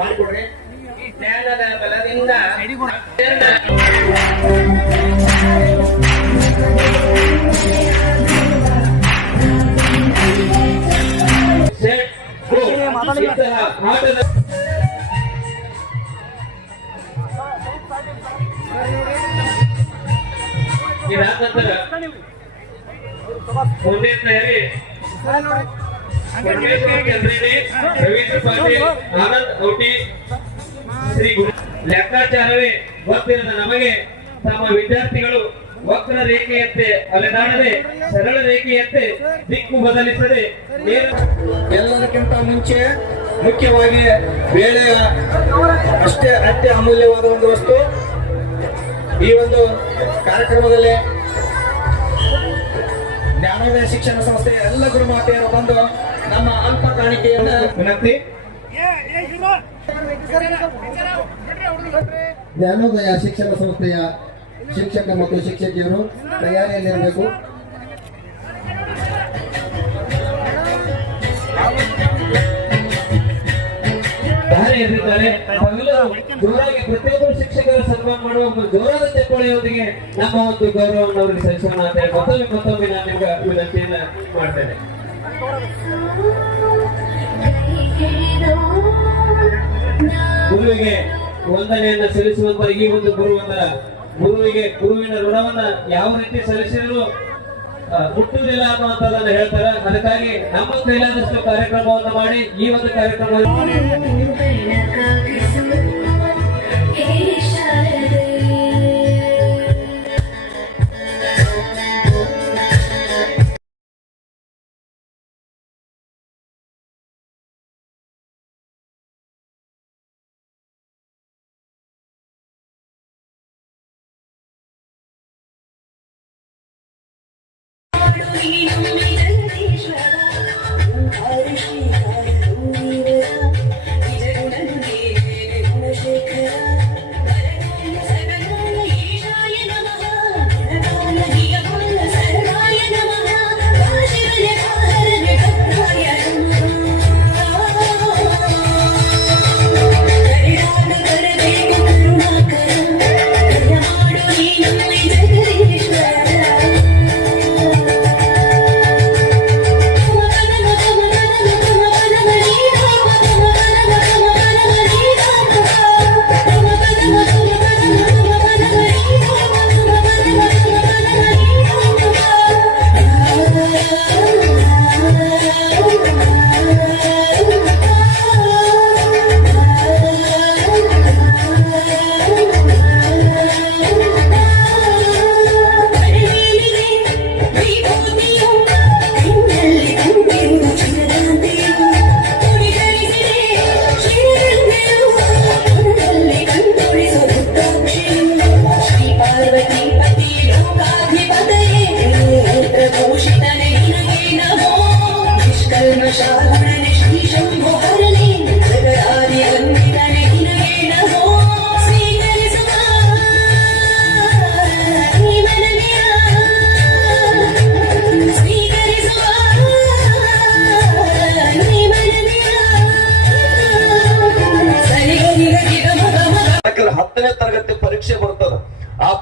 ಮಾಡಿಕೊಡ್ರಿ. ಜ್ಞಾನದ ಬಲದಿಂದ ಇದಾದ ನಂತರ ಮುಂದೆ ತಯಾರಿ ರವೀಂದ್ರ ಪಾಟೀಲ್, ಆನಂದ್ ಔಟಿ, ಶ್ರೀ ಗುರು. ಲೆಕ್ಕಾಚಾರವೇ ಗೊತ್ತಿರದ ನಮಗೆ ತಮ್ಮ ವಿದ್ಯಾರ್ಥಿಗಳು ವಕ್ರ ರೇಖೆಯಂತೆ ಅಲೆದಾಡದೆ ಸರಳ ರೇಖೆಯಂತೆ ದಿಕ್ಕು ಬದಲಿಸದೆ ಎಲ್ಲದಕ್ಕಿಂತ ಮುಂಚೆ ಮುಖ್ಯವಾಗಿ ವೇಳೆಯ ಅಷ್ಟೇ ಅತ್ಯಮೂಲ್ಯವಾದ ಒಂದು ವಸ್ತು. ಈ ಒಂದು ಕಾರ್ಯಕ್ರಮದಲ್ಲಿ ಜ್ಞಾನೋದಯ ಶಿಕ್ಷಣ ಸಂಸ್ಥೆಯ ಎಲ್ಲ ಗುರುಮಾತೆಯರು ಬಂದು ನಮ್ಮ ಅಲ್ಪ ಕಾಣಿಕೆಯನ್ನು ವಿನಂತಿ. ಜ್ಞಾನೋದಯ ಶಿಕ್ಷಣ ಸಂಸ್ಥೆಯ ಶಿಕ್ಷಕ ಮತ್ತು ಶಿಕ್ಷಕಿಯರು ತಯಾರಿಯಲ್ಲಿರಬೇಕು. ಜೋರಾಗಿ ಪ್ರತಿಯೊಬ್ಬರು ಶಿಕ್ಷಕರ ಸನ್ಮಾನ ಮಾಡುವ ಒಂದು ಜೋರಾದ ಚಪ್ಪಾಳೆಯೊಂದಿಗೆ ನಮ್ಮ ಒಂದು ಗೌರವವನ್ನು ಅವರಿಗೆ ಸಲ್ಲಿಸೋಣ ಅಂತ ಹೇಳಿ ಮತ್ತೊಮ್ಮೆ ನಾನು ನಿಮ್ಗೆ ವಿನಂತಿಯನ್ನ ಮಾಡ್ತೇನೆ. ಗುರುವಿಗೆ ವಂದನೆಯನ್ನ ಸಲ್ಲಿಸುವಂತ ಈ ಒಂದು ಗುರುವಿನ ಋಣವನ್ನ ಯಾವ ರೀತಿ ಸಲ್ಲಿಸಿದ್ರು ಮುಟ್ಟುವುದಿಲ್ಲ ಅನ್ನುವಂಥದ್ದನ್ನು ಹೇಳ್ತಾರೆ. ಅದಕ್ಕಾಗಿ ನಮ್ಮ ಕೈಲಾದಷ್ಟು ಕಾರ್ಯಕ್ರಮವನ್ನು ಮಾಡಿ ಈ ಒಂದು ಕಾರ್ಯಕ್ರಮವನ್ನು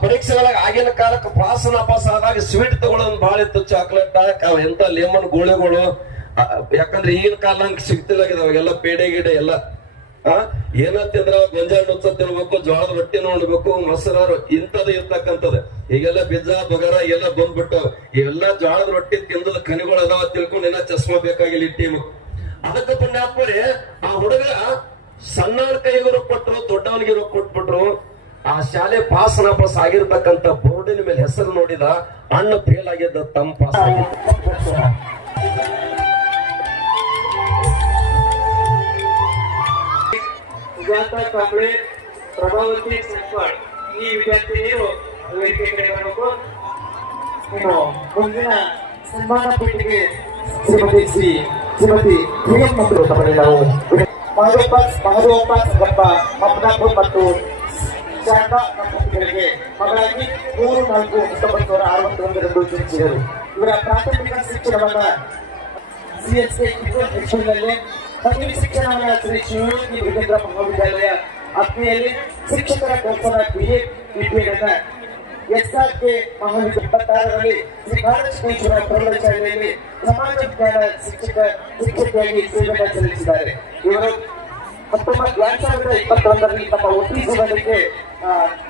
ಪರೀಕ್ಷೆಗಳಿಗೆ ಆಗಿನ ಕಾಲಕ್ಕೆ ಪಾಸ್ ಆದಾಗ ಸ್ವೀಟ್ ತಗೊಳ್ಳೋದು ಬಹಳ ಇತ್ತು. ಚಾಕ್ಲೇಟ್ ಎಂತ ಲೆಮನ್ ಗೋಳೆಗಳು. ಯಾಕಂದ್ರೆ ಈಗಿನ ಕಾಲ ಹಂಗೆ ಸಿಗ್ತಿಲ್ಲ. ಪೇಡೆ ಗಿಡ ಎಲ್ಲ ಏನಂತಂದ್ರ ಗೊಂಜಾಳ ನುಚ್ಚ ತಿನ್ಬೇಕು, ಜೋಳದ ರೊಟ್ಟಿನೂ ಉಣ್ಬೇಕು, ಮೊಸರು ಇಂಥದ್ದು ಇರ್ತಕ್ಕಂಥದ್ದು. ಈಗೆಲ್ಲ ಬಿಜ್ಜಾ ಬಗಾರ ಎಲ್ಲ ಬಂದ್ಬಿಟ್ಟು ಇವೆಲ್ಲ ಜೋಳದ ರೊಟ್ಟಿ ತಿಂದದ ಕನಿಗಳು ಅದಾವ ತಿಳ್ಕೊಂಡು ಏನ ಚಸ್ಮಾ ಬೇಕಾಗಿಲ್ಲ ಈ ಟೀಮ್. ಅದಕ್ಕೆ ಪುಣ್ಯಾತ್ಮರಿ ಆ ಹುಡುಗ ಸಣ್ಣವನ ಕೈಗೆ ರೊಕ್ಕ ಕೊಟ್ರು, ದೊಡ್ಡವನಿಗೆ ರೊಕ್ಕ ಕೊಟ್ಬಿಟ್ರು. ಆ ಶಾಲೆ ಪಾಸ್ ಆಗಿರ್ತಕ್ಕಂಥ ಬೋರ್ಡಿನ ಮೇಲೆ ಹೆಸರು ನೋಡಿದ ಅಣ್ಣ ಫೇಲ್ ಆಗಿದ್ದ ತಮ್ಮ ಪಾಸ್ ಆಗಿದ್ದ. ಪ್ರಭಾವತಿ ಸಂಸ್ವಾಡ್ ಈ ವಿದ್ಯಾರ್ಥಿನಿಯರು ವೇದಿಕೆ ಕಡೆ ಬರಬೇಕು. ಮುಂದಿನ ಸನ್ಮಾನ ಪೀಠಿಗೆ ಶ್ರೀಮತಿ ನಾವು ಮಹದೇವಪ್ಪ ಸಂಗಪ್ಪ ಮಪ್ಪನಾಪುರ್ ಮತ್ತು ಶಾಖಾ ದಂಪತಿಗಳಿಗೆ ಮಗಳಾಗಿ 3-4-1961 ಜನಿಸಿದರು. ಇವರ ಪ್ರಾಥಮಿಕ ಶಿಕ್ಷಣವನ್ನ CSK ನಲ್ಲಿ ಪದವಿ ಶಿಕ್ಷಣವನ್ನು ಶ್ರೀ ಶಿವಯೋಗಿ ವೀರೇಂದ್ರ ಮಹಾವಿದ್ಯಾಲಯ ಆತ್ಮೀಯಲ್ಲಿ ಶಿಕ್ಷಕರ ಕೌಶಲ BA BPAd SRK ಮಹಾವಿದ್ಯಾಲಯ 26ರಲ್ಲಿ ಶ್ರೀ ಕಾಳೇಶ್ವರ ಪ್ರೌಢಶಾಲೆಯಲ್ಲಿ ಸಮಾಜ ವಿಜ್ಞಾನ ಶಿಕ್ಷಕಿಯಾಗಿ ಸೇವೆಯನ್ನು ಸಲ್ಲಿಸಿದ್ದಾರೆ. ಇವರು 2021ರಲ್ಲಿ ತಮ್ಮ ವೃತ್ತಿ ಜೀವನಕ್ಕೆ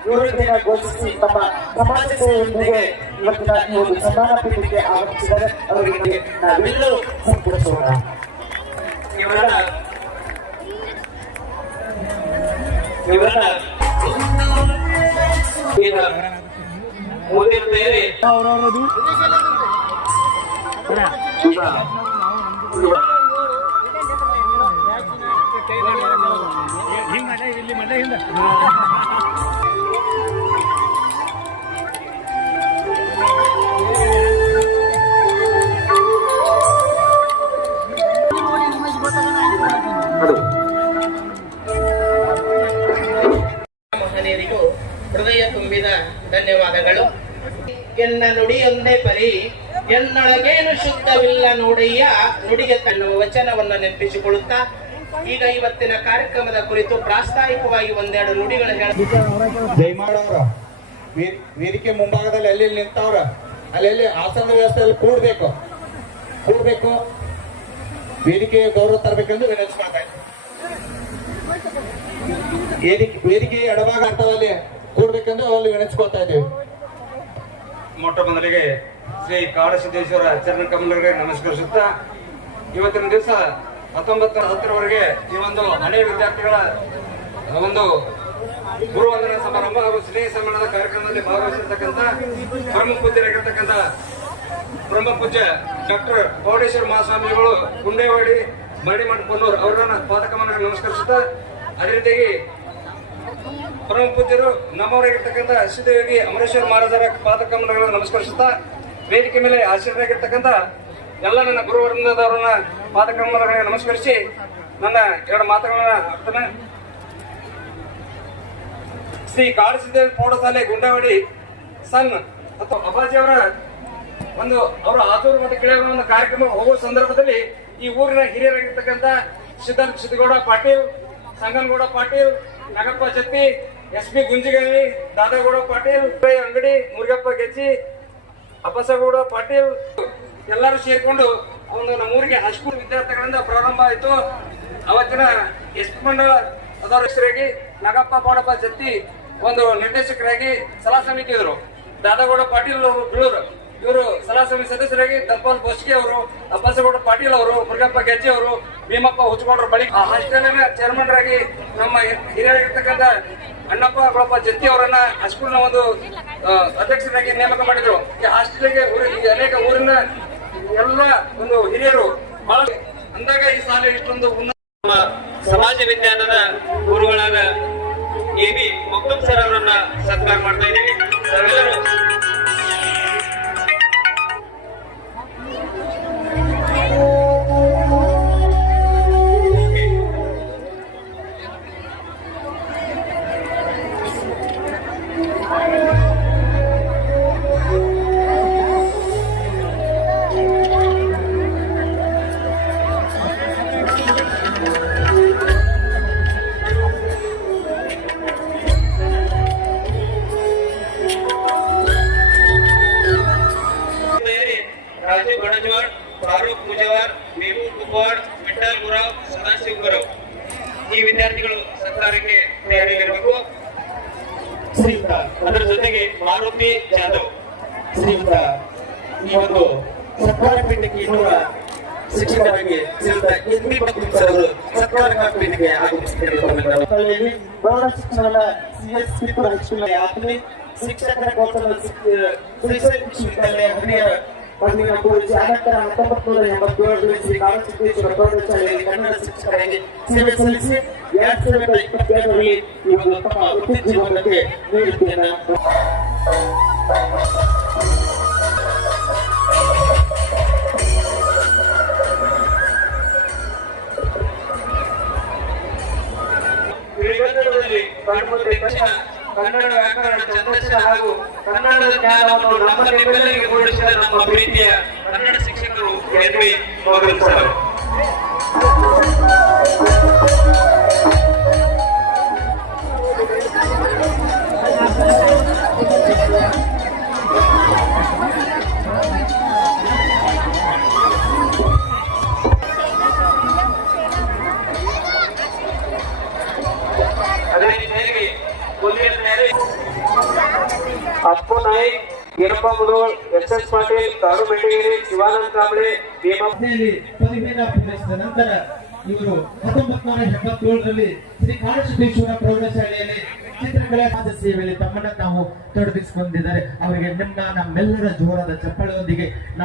ನಿವೃತ್ತಿಯನ್ನು ಘೋಷಿಸಿ ತಮ್ಮ ಸಮಾಜ ಸೇವೆಯೊಂದಿಗೆ ಇವತ್ತಿನ ಈ ಒಂದು ಸನ್ಮಾನ ಪೀಠಕ್ಕೆ ಆಗಮಿಸಿದ್ದಾರೆ. ಅವರಿಗೆ ನಾವೆಲ್ಲರೂ ಸಂತೋಷೋಣ. ಮುಂದಿನ ತಯಾರಿ ಮಹನೀಯರಿಗೂ ಹೃದಯ ತುಂಬಿದ ಧನ್ಯವಾದಗಳು. ಎನ್ನ ನುಡಿಯೊಂದೇ ಪರಿ ಎನ್ನೊಳಗೇನು ಶುದ್ಧವಿಲ್ಲ ನೋಡಯ್ಯ ನುಡಿಗೆ ತನ್ನ ವಚನವನ್ನು ನೆನಪಿಸಿಕೊಳ್ಳುತ್ತಾ ಈಗ ಇವತ್ತಿನ ಕಾರ್ಯಕ್ರಮದ ಕುರಿತು ಪ್ರಾಸ್ತಾವಿಕವಾಗಿ ಒಂದೆರಡು ನುಡಿಗಳು ಜಯಮಾಡವ್ರ ವೇದಿಕೆ ಮುಂಭಾಗದಲ್ಲಿ ಅಲ್ಲಿ ನಿಂತವ್ರ ಅಲ್ಲಿ ಆಸನ ವ್ಯವಸ್ಥೆಯಲ್ಲಿ ಕೂಡ್ಬೇಕು ವೇದಿಕೆ ಗೌರವ ತರಬೇಕೆಂದು ವಿನಂತಿಸ್ತಾ ವೇದಿಕೆ ಎಡಭಾಗ ಅಂತವಲ್ಲಿ ಕೂಡ್ಬೇಕೆಂದು ಅಲ್ಲಿ ವಿನಂತಿಸ್ಕೊಳ್ತಾ ಇದ್ದೀವಿ. ಮೊಟ್ಟ ಮೊದಲಿಗೆ ಶ್ರೀ ಕಾಡಸಿದ್ದೇಶ್ವರ ಚರಣ ಕಮಲರಿಗೆ ನಮಸ್ಕರಿಸುತ್ತಾ ಇವತ್ತಿನ ದಿವಸ 1910ರವರೆಗೆ ಈ ಒಂದು ಹಳೆಯ ವಿದ್ಯಾರ್ಥಿಗಳ ಒಂದು ಗುರುವಂದನಾ ಸಮಾರಂಭ ಹಾಗೂ ಸ್ನೇಹ ಸಮ್ಮಾನದ ಕಾರ್ಯಕ್ರಮದಲ್ಲಿ ಭಾಗವಹಿಸಿರ್ತಕ್ಕಂಥ ಪರಮ ಪೂಜ್ಯರಾಗಿರ್ತಕ್ಕಂಥ ಬ್ರಹ್ಮ ಪೂಜ್ಯ ಡಾಕ್ಟರ್ ಪೌಡೇಶ್ವರ ಮಹಾಸ್ವಾಮಿಗಳು ಗುಂಡೇವಾಡಿ ಮರಡಿಮಠ ಅವರನ್ನ ಪಾದಕಮನ ನಮಸ್ಕರಿಸುತ್ತಾ ಅದೇ ರೀತಿಯಾಗಿ ಪರಮ ಪೂಜ್ಯರು ನಮ್ಮವರಾಗಿರ್ತಕ್ಕಂಥ ಸಿದ್ಧಯೋಗಿ ಅಮರೇಶ್ವರ ಮಹಾರಾಜರ ಪಾದಕಮನಗಳನ್ನು ನಮಸ್ಕರಿಸುತ್ತಾ ವೇದಿಕೆ ಮೇಲೆ ಆಶೀರ್ವರಾಗಿರ್ತಕ್ಕಂಥ ಎಲ್ಲ ನನ್ನ ಗುರುವೃಂದದವರನ್ನ ಪಾದಕಮನಗಳಿಗೆ ನಮಸ್ಕರಿಸಿ ನನ್ನ ಎರಡು ಮಾತುಗಳನ್ನ ಅರ್ಥನ ಶ್ರೀ ಕಾಡಸಿದ್ದೇಶ್ವರ ಪ್ರೌಢಶಾಲೆ ಗುಂಡೇವಾಡಿ ಸನ್ ಅಥವಾ ಅಪ್ಪಾಜಿಯವರ ಅವರ ಆತೂರು ಮತ್ತು ಕೆಳಗೆ ಒಂದು ಕಾರ್ಯಕ್ರಮ ಹೋಗುವ ಸಂದರ್ಭದಲ್ಲಿ ಈ ಊರಿನ ಹಿರಿಯರಾಗಿರ್ತಕ್ಕಂಥ ಸಿದ್ದಗೌಡ ಪಾಟೀಲ್, ಸಂಗನಗೌಡ ಪಾಟೀಲ್, ನಾಗಪ್ಪ ಜತ್ತಿ, SP ಗುಂಜಿಗಳಿ, ದಾದಾಗೌಡ ಪಾಟೀಲ್, ಅಂಗಡಿ, ಮುರುಗಪ್ಪ ಗೆಜ್ಜಿ, ಅಪ್ಪಸಗೌಡ ಪಾಟೀಲ್ ಎಲ್ಲರೂ ಸೇರ್ಕೊಂಡು ಒಂದು ನಮ್ಮೂರಿಗೆ ಹೈಸ್ಕೂಲ್ ವಿದ್ಯಾರ್ಥಿಗಳಿಂದ ಪ್ರಾರಂಭ ಆಯಿತು. ಅವತ್ತಿನ SP ಮಂಡಳ ಅದರಾಗಿ ನಾಗಪ್ಪ ಗೌಡಪ್ಪ ಜತ್ತಿ ಒಂದು ನಿರ್ದೇಶಕರಾಗಿ ಸಲಹಾ ಸಮಿತಿ ಇದ್ರು. ದಾದಾಗೌಡ ಪಾಟೀಲ್ ಅವರು ಬೀಳೂರು ಇವರು ಸಲಹಾ ಸಮಿತಿ ಸದಸ್ಯರಾಗಿ ದಂಪಾಲ್ ಬೋಸ್ಕಿ ಅವರು, ಅಬ್ಬಸಗೌಡ ಪಾಟೀಲ್ ಅವರು, ಮುರುಗಪ್ಪ ಗೆಜ್ಜೆ ಅವರು, ಭೀಮಪ್ಪ ಹುಚ್ಚಗೌಡರ ಬಳಿ ಆ ಹಾಸ್ಟೆಲಿನ ಚೇರ್ಮನ್ ಆಗಿ ನಮ್ಮ ಹಿರಿಯರಾಗಿರ್ತಕ್ಕಂಥ ಅಣ್ಣಪ್ಪ ಗೋಳಪ್ಪ ಜತ್ತಿ ಅವರನ್ನ ಹೈಸ್ಕೂಲ್ನ ಒಂದು ಅಧ್ಯಕ್ಷರಾಗಿ ನೇಮಕ ಮಾಡಿದ್ರು. ಈ ಹಾಸ್ಟೆಲ್ಗೆ ಅನೇಕ ಊರಿನ ಎಲ್ಲ ಒಂದು ಹಿರಿಯರು ಬಹಳ ಅಂದಾಗ ಈ ಸಾಲ ಇಷ್ಟೊಂದು ಸಮಾಜ ವಿಜ್ಞಾನದ ಗುರುಗಳಾದ AB ಮಕ್ತುಮ್ ಸರ್ ಅವರನ್ನ ಸತ್ಕಾರ ಮಾಡ್ತಾ ಇದ್ದೀವಿ. ತಾವೆಲ್ಲರೂ राजीव गणजवार, फारूक मुजवार, मेहबूब कुपवाड, विठ्ठल गुराव, सदाशिव गुराव ಈ ವಿದ್ಯಾರ್ಥಿಗಳು ಸತ್ಕಾರಕ್ಕೆ ತಯಾರಿಯಾಗಿರಬೇಕು. ಶ್ರೀಯುತ ಅದರ ಜೊತೆಗೆ ಮಾರುತಿ ಜಾಧವ್ ಶ್ರೀಯುತ ಈ ಒಂದು ಸರ್ಕಾರ ಪೀಠಕ್ಕೆ ಇನ್ನೂರ ಶಿಕ್ಷಕರಾಗಿ ಶ್ರೀಯುತ SP ಮಕ್ತುಮ್ ಸರ್ ಅವರು ಸರ್ಕಾರ ಪೀಠಕ್ಕೆ ಆಗಮಿಸುತ್ತಿದ್ದಾರೆ. ಪ್ರೌಢ ಶಿಕ್ಷಣದ CS ಕಿತ್ತೂರು ಹೈಸ್ಕೂಲ್ ಆತ್ಮೀಯ ಶಿಕ್ಷಕರ ಕೌಶಲ ವಿಶ್ವವಿದ್ಯಾಲಯ ಹಿರಿಯ ಅನಂತರ 1987ರಲ್ಲಿ ಶ್ರೀ ಕಾಳಸಿದ್ದೇಶ್ವರ ಪ್ರೌಢಶಾಲೆಯಲ್ಲಿ ಕನ್ನಡ ಶಿಕ್ಷಕರಾಗಿ ಸೇವೆ ಸಲ್ಲಿಸಿ 2022ರಲ್ಲಿ ಈ ಒಂದು ತಮ್ಮ ವೃತ್ತಿ ಜೀವನಕ್ಕೆ ನಿವೃತ್ತಿಯನ್ನು ಕನ್ನಡ ವ್ಯಾಕರಣ ಛಂದಸ್ಸ ಹಾಗೂ ಕನ್ನಡದ ಜ್ಞಾನವನ್ನು ನಮ್ಮ ನಿಮ್ಮೆಲ್ಲರಿಗೆ ಮೂಡಿಸಿದ ನಮ್ಮ ಪ್ರೀತಿಯ ಕನ್ನಡ ಶಿಕ್ಷಕರು NV Mogal sir. Appu Naik, Veerappa Mudhol, S Patil, Karu Bendigeri, Shivananda Kamble, Bhima ಪರಿಮೇಲ ಪೂರೈಸಿದ ನಂತರ ಇವರು 1977ರಲ್ಲಿ ಶ್ರೀ ಕಾಳಸಿದ್ದೇಶ್ವರ ಪ್ರೌಢಶಾಲೆಯಲ್ಲಿ ಚಿತ್ರಕಲಾ ಸೇವೆಯಲ್ಲಿ ತಮ್ಮನ್ನ ತಾವು ತೊಡಗಿಸಿಕೊಂಡಿದ್ದಾರೆ. ಅವರಿಗೆ ನಮ್ಮೆಲ್ಲರ ಜೋರಾದ ಚಪ್ಪಾಳೆಯೊಂದಿಗೆ ನಾವು